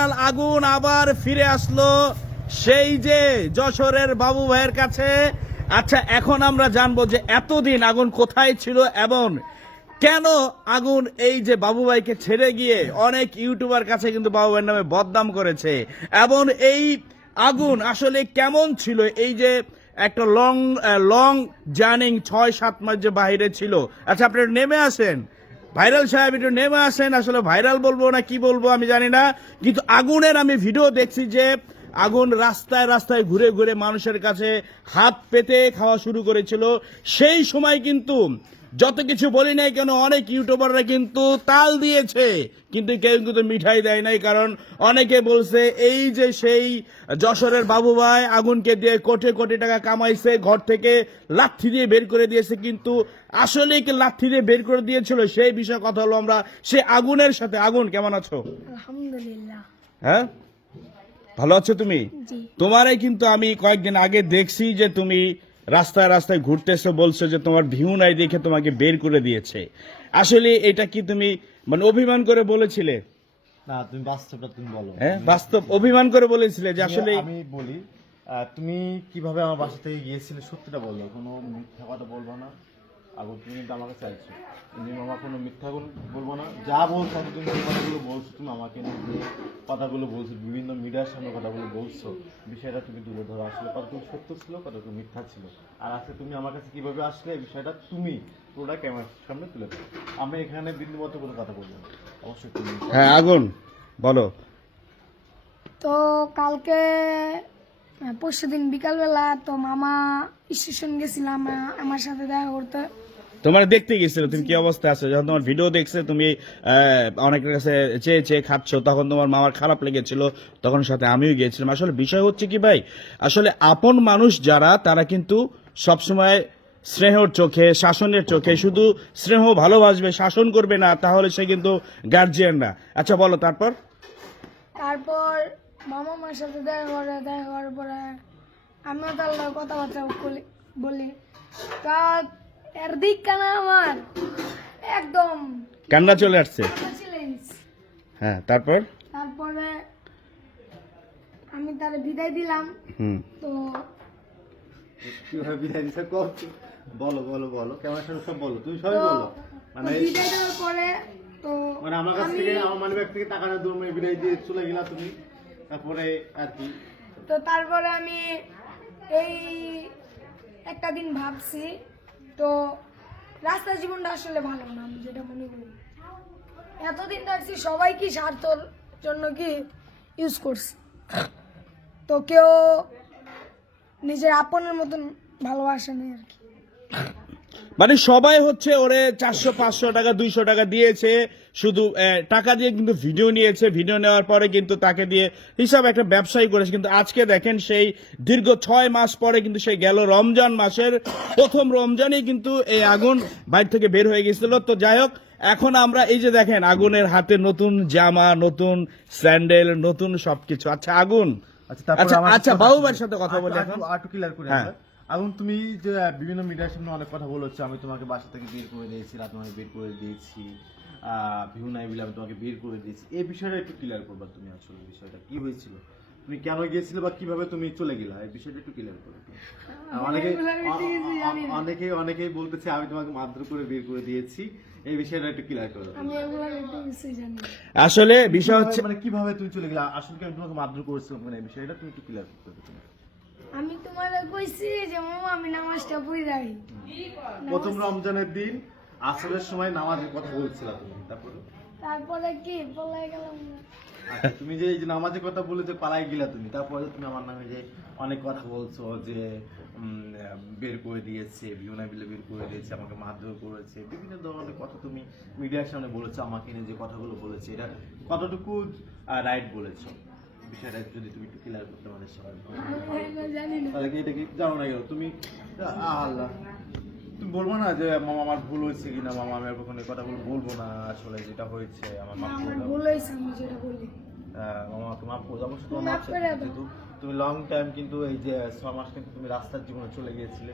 Viral আগুন আবার ফিরে আসলো। সেই যে যশোরের বাবু ভাইয়ের কাছে। আচ্ছা এখন আমরা জানব যে এতদিন আগুন কোথায় ছিল এবং কেন আগুন এই যে বাবু ভাইকে ছেড়ে গিয়ে অনেক ইউটিউবার কাছে কিন্তু বাবু ভাইয়ের নামে বদনাম করেছে এবং এই আগুন আসলে কেমন ছিল? এই যে একটা লং লং জার্নিং ছয়, সাত মাস যে বাইরে ছিল। আচ্ছা আপনি নেমে আসেন। ভাইরাল সাহেব, একটু নেমে আসেন। আসলে ভাইরাল বলব না, কি বলব আমি জানি না। কিন্তু আগুনের আমি ভিডিও দেখছি যে আগুন রাস্তায় রাস্তায় ঘুরে ঘুরে মানুষের কাছে হাত পেতে খাওয়া শুরু করেছিল। সেই সময় কিন্তু যত কিছু বলি নাই কেন অনেক ইউটিউবাররা কিন্তু তাল দিয়েছে। কিন্তু কেউ কিন্তু মিঠাই দেয় নাই কারণ অনেকে বলছে এই যে সেই যশোরের বাবু ভাই আগুনকে দিয়ে কোটি কোটি টাকা কামাইছে ঘর থেকে লাঠি দিয়ে বের করে দিয়েছে কিন্তু আসলে কি লাঠি দিয়ে বের করে দিয়েছিল সেই বিষয়ে কথা হলো আমরা। সে আগুনের সাথে আগুন কেমন আছো? আলহামদুলিল্লাহ। হ্যাঁ? ভালো আছো তুমি? জি। তোমারে কিন্তু আমি কয়েকদিন আগে দেখছি যে তুমি রাস্তায় রাস্তায় ঘুরতেছো বলছো যে তোমার ভিউ নাই দেখে তোমাকে বের করে দিয়েছে। আসলে এটা কি তুমি মানে অভিমান করে বলেছিলে? না তুমি বাস্তবটা তুমি বলো। হ্যাঁ বাস্তব অভিমান করে বলেছিলে যে আসলে আমি বলি তুমি কীভাবে আমার বাসা থেকে গিয়েছিলে? সত্যিটা বলল কোনো মিথ্যা কথা বলব না। আবার তুমি কিন্তু আমাকে চাইছো। তুমি আমার কোনো মিথ্যা বলব না। যা বলছো আমি তুমি যে কথাগুলো বলছো। তুমি আমাকে নিয়ে কথাগুলো বলছো বিভিন্ন মিডিয়ার সামনে কথাগুলো বলছো বিষয়টা তুমি তুলে ধরো। আসলে কতটুকু সত্য ছিল কতটুকু মিথ্যা ছিল। আর আজকে তুমি আমার কাছে কীভাবে আসলে এই বিষয়টা তুমি পুরোটা ক্যামেরার সামনে তুলে ধরো। আমি এখানে বিন্দুমতো কোনো কথা বলব না। অবশ্যই তুমি হ্যাঁ আগুন বলো। তো কালকে পরশু দিন বিকালবেলা তো মামা স্টেশন গেছিলাম আমার সাথে দেখা করতে। তোমার দেখতে গেছিল, তুমি কি অবস্থায় আছো? যখন তোমার ভিডিও দেখছে, তুমি অনেকের কাছে চেয়ে চেয়ে খাচ্ছ, তখন তোমার মামার খারাপ লেগেছিল, তখন সাথে আমিও গিয়েছিলাম। আসলে বিষয় হচ্ছে কি ভাই, আসলে আপন মানুষ যারা, তারা কিন্তু সবসময় স্নেহর চোখে, শাসনের চোখে, শুধু স্নেহ ভালোবাসবে, শাসন করবে না, তাহলে সে কিন্তু গার্জিয়ান না। আচ্ছা বলো, তারপর? তারপর মামা মার সাথে দেখা করে, দেখা করার পরে আমিও তার কথাবার্তা বলি। তা এর দিক কেন আমার। একদম। কান্না চলে আসছে। হ্যাঁ তারপর? তারপরে আমি তার বিদায় দিলাম। হুম। তো কীভাবে বিদায় দিছে বলো বলো বলো। সব বলো। তুমি সবই বলো। মানে বিদায় দেওয়ার পরে তো মানে আমার কাছ থেকে আমার মানি ব্যাগ থেকে বিদায় দিয়ে চলে গেলা তুমি। তারপরে আর কি। তো তারপরে আমি এই একটা দিন ভাবছি। তো রাস্তা জীবনটা আসলে ভালো না, আমি যেটা মনে করি। এতদিন দেখছি সবাই কি স্বার্থর জন্য কি ইউজ করছে? তো কেউ নিজের আপনের মতন ভালোবাসে নেই আর কি। মানে সবাই হচ্ছে ওরে চারশো পাঁচশো টাকা দুইশো টাকা দিয়েছে। শুধু টাকা দিয়ে কিন্তু ভিডিও নিয়েছে। ভিডিও নেওয়ার পরে কিন্তু তাকে দিয়ে হিসাব একটা ব্যবসায়ী করেছে। কিন্তু আজকে দেখেন সেই দীর্ঘ ছয় মাস পরে কিন্তু সেই গেল রমজান মাসের প্রথম রমজানই কিন্তু এই আগুন বাইর থেকে বের হয়ে গেছিল। তো যাই হোক এখন আমরা এই যে দেখেন আগুনের হাতে নতুন জামা নতুন স্যান্ডেল নতুন সবকিছু। আচ্ছা আগুন। আচ্ছা আচ্ছা বাবুবার সাথে কথা বলি এখন। আটু ক্লিয়ার করে এখন তুমি যে বিভিন্ন মিডিয়ার সামনে অনেক কথা বলেছ আমি তোমাকে বাসা থেকে বের করে দিয়েছি রাত তোমাকে বের করে দিয়েছি ভিউ নাই বলে আমি তোমাকে বের করে দিয়েছি এই বিষয়টা একটু ক্লিয়ার করবা তুমি আসলে বিষয়টা কি হয়েছিল তুমি কেন গিয়েছিলে বা কীভাবে তুমি চলে গেলা এই বিষয়টা একটু ক্লিয়ার করো। অনেকে। অনেকে অনেকেই বলতেছে আমি তোমাকে মারধর করে বের করে দিয়েছি এই বিষয়টা একটু ক্লিয়ার করো তুমি। আমি এগুলো একটু কিছুই জানি আসলে বিষয় হচ্ছে মানে কীভাবে তুমি চলে গেলা আসলে আমি তোমাকে মারধর করেছিলাম মানে এই বিষয়টা তুমি একটু ক্লিয়ার করতে। আমি তোমার কইছি যে মামা আমি নামাজটা পড়ি প্রথম রমজানের দিন আসরের সময় নামাজের কথা বলছিলা তুমি তারপরে? তারপরে কি? পলাই গেলাম আচ্ছা, তুমি যে এই যে নামাজের কথা বলে যে পালাই গেলা তুমি তারপরে তুমি আমার নামে যে অনেক কথা বলছো যে বের করে দিয়েছে ভিউনা বিলে বের করে দিয়েছে আমাকে মারধর করেছে বিভিন্ন ধরনের কথা তুমি মিডিয়ার সামনে বলেছ আমাকে নিয়ে যে কথাগুলো বলেছে এটা কতটুকু রাইট বলেছ? বিষয়টা যদি তুমি একটু ক্লিয়ার করতে আমাদের সবাই এটা কি জানো না কেন? তুমি আল্লাহ। তুমি বলব না যে মামা আমার ভুল হয়েছে কিনা? মামা আমি আর কখনো কথাগুলো বলব না আসলে যেটা হয়েছে আমার মাফ করে দাও। ভুল হয়েছে আমি যেটা বলি মামা তোমার মাফ করে দাও। অবশ্যই মাফ মাফ করে দাও। তুমি লং টাইম কিন্তু এই যে ছ মাস কিন্তু তুমি রাস্তার জীবনে চলে গিয়েছিলে।